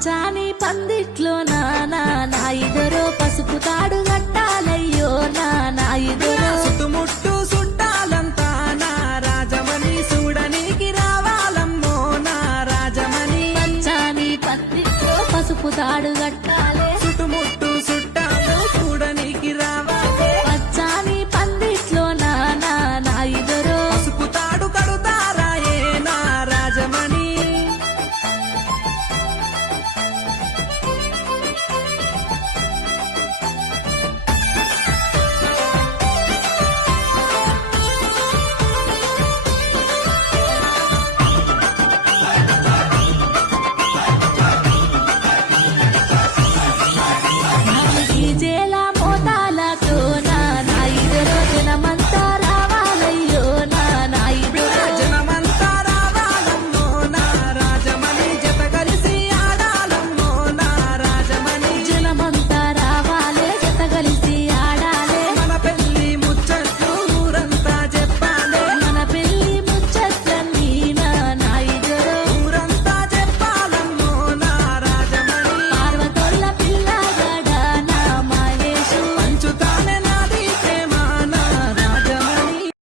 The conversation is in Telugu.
పచ్చాని పందిట్లో నా ఇదరో పసుపు తాడు గట్టాలయ్యో నా ఇదరో చుట్టుముట్టు చుట్టాలంతా నా రాజమణి చూడనీకి రావాలమ్మో నా రాజమణి పచ్చాని పందిట్లో పసుపు తాడు గట్టాలి